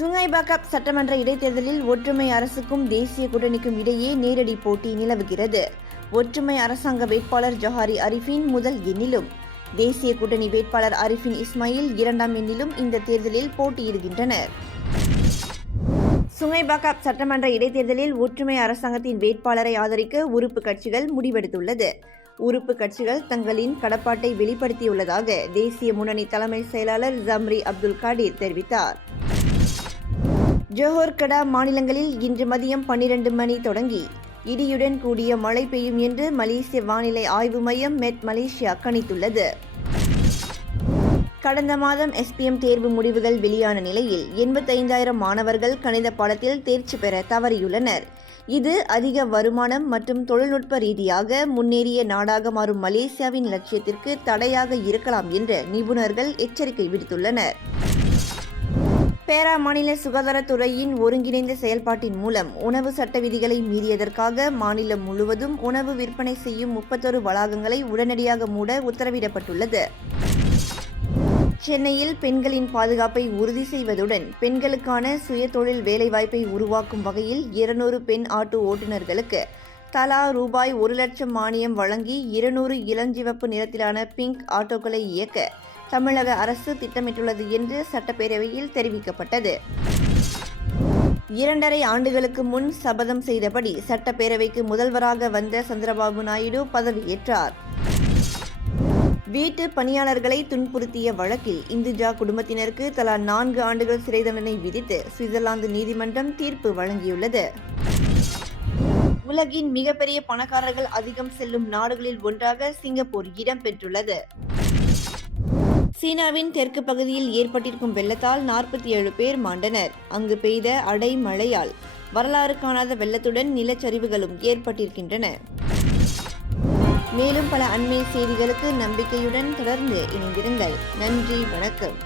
சுங்கைபாக்கம் சட்டமன்ற இடைத்தேர்தலில் ஒற்றுமை அரசுக்கும் தேசிய கூட்டணிக்கும் இடையே நேரடி போட்டி நிலவுகிறது. ஒற்றுமை அரசாங்க வேட்பாளர் ஜஹாரி அரிஃபின் முதல் எண்ணிலும், தேசிய கூட்டணி வேட்பாளர் அரிஃபின் இஸ்மாயில் இரண்டாம் எண்ணிலும் இந்த தேர்தலில் போட்டியிடுகின்றனர். சுங்கைபாக்கம் சட்டமன்ற இடைத்தேர்தலில் ஒற்றுமை அரசாங்கத்தின் வேட்பாளரை ஆதரிக்க உறுப்பு கட்சிகள் முடிவெடுத்துள்ளது. உறுப்பு கட்சிகள் தங்களின் கடப்பாட்டை வெளிப்படுத்தியுள்ளதாக தேசிய முன்னணி தலைமை செயலாளர் ஜம்ரி அப்துல் காடீர் தெரிவித்தார். ஜோஹர் கடா மாநிலங்களில் இன்று மதியம் 12 மணி தொடங்கி இடியுடன் கூடிய மழை பெய்யும் என்று மலேசிய வானிலை ஆய்வு மையம் மெட் மலேசியா கணித்துள்ளது. கடந்த மாதம் SPM தேர்வு முடிவுகள் வெளியான நிலையில் 85,000 மாணவர்கள் கணித பாடத்தில் தேர்ச்சி பெற தவறியுள்ளனர். இது அதிக வருமானம் மற்றும் தொழில்நுட்ப ரீதியாக முன்னேறிய நாடாக மாறும் மலேசியாவின் லட்சியத்திற்கு தடையாக இருக்கலாம் என்று நிபுணர்கள் எச்சரிக்கை விடுத்துள்ளனர். பேரா மாநில சுகாதாரத்துறையின் ஒருங்கிணைந்த செயல்பாட்டின் மூலம் உணவு சட்ட விதிகளை மீறியதற்காக மாநிலம் முழுவதும் உணவு விற்பனை செய்யும் 31 வளாகங்களை உடனடியாக மூட உத்தரவிடப்பட்டுள்ளது. சென்னையில் பெண்களின் பாதுகாப்பை உறுதி செய்வதுடன் பெண்களுக்கான சுய தொழில் வேலைவாய்ப்பை உருவாக்கும் வகையில் 200 பெண் ஆட்டோ ஓட்டுநர்களுக்கு தலா ரூபாய் 1,00,000 மானியம் வழங்கி 200 இளஞ்சிவப்பு நிறத்திலான பிங்க் ஆட்டோக்களை இயக்க தமிழக அரசு திட்டமிட்டுள்ளது என்று சட்டப்பேரவையில் தெரிவிக்கப்பட்டது. 2.5 ஆண்டுகளுக்கு முன் சபதம் செய்தபடி சட்டப்பேரவைக்கு முதல்வராக வந்த சந்திரபாபு நாயுடு பதவியேற்றார். வீட்டு பணியாளர்களை துன்புறுத்திய வழக்கில் இந்துஜா குடும்பத்தினருக்கு தலா 4 ஆண்டுகள் சிறை தண்டனை விதித்து சுவிட்சர்லாந்து நீதிமன்றம் தீர்ப்பு வழங்கியுள்ளது. உலகின் மிகப்பெரிய பணக்காரர்கள் அதிகம் செல்லும் நாடுகளில் ஒன்றாக சிங்கப்பூர் இடம்பெற்றுள்ளது. சீனாவின் தெற்கு பகுதியில் ஏற்பட்டிருக்கும் வெள்ளத்தால் 47 பேர் மாண்டனர். அங்கு பெய்த அடை மழையால் வரலாறு காணாத வெள்ளத்துடன் நிலச்சரிவுகளும் ஏற்பட்டிருக்கின்றன. மேலும் பல அண்மை செய்திகளுக்கு நம்பிக்கையுடன் தொடர்ந்து இணைந்திருங்கள். நன்றி, வணக்கம்.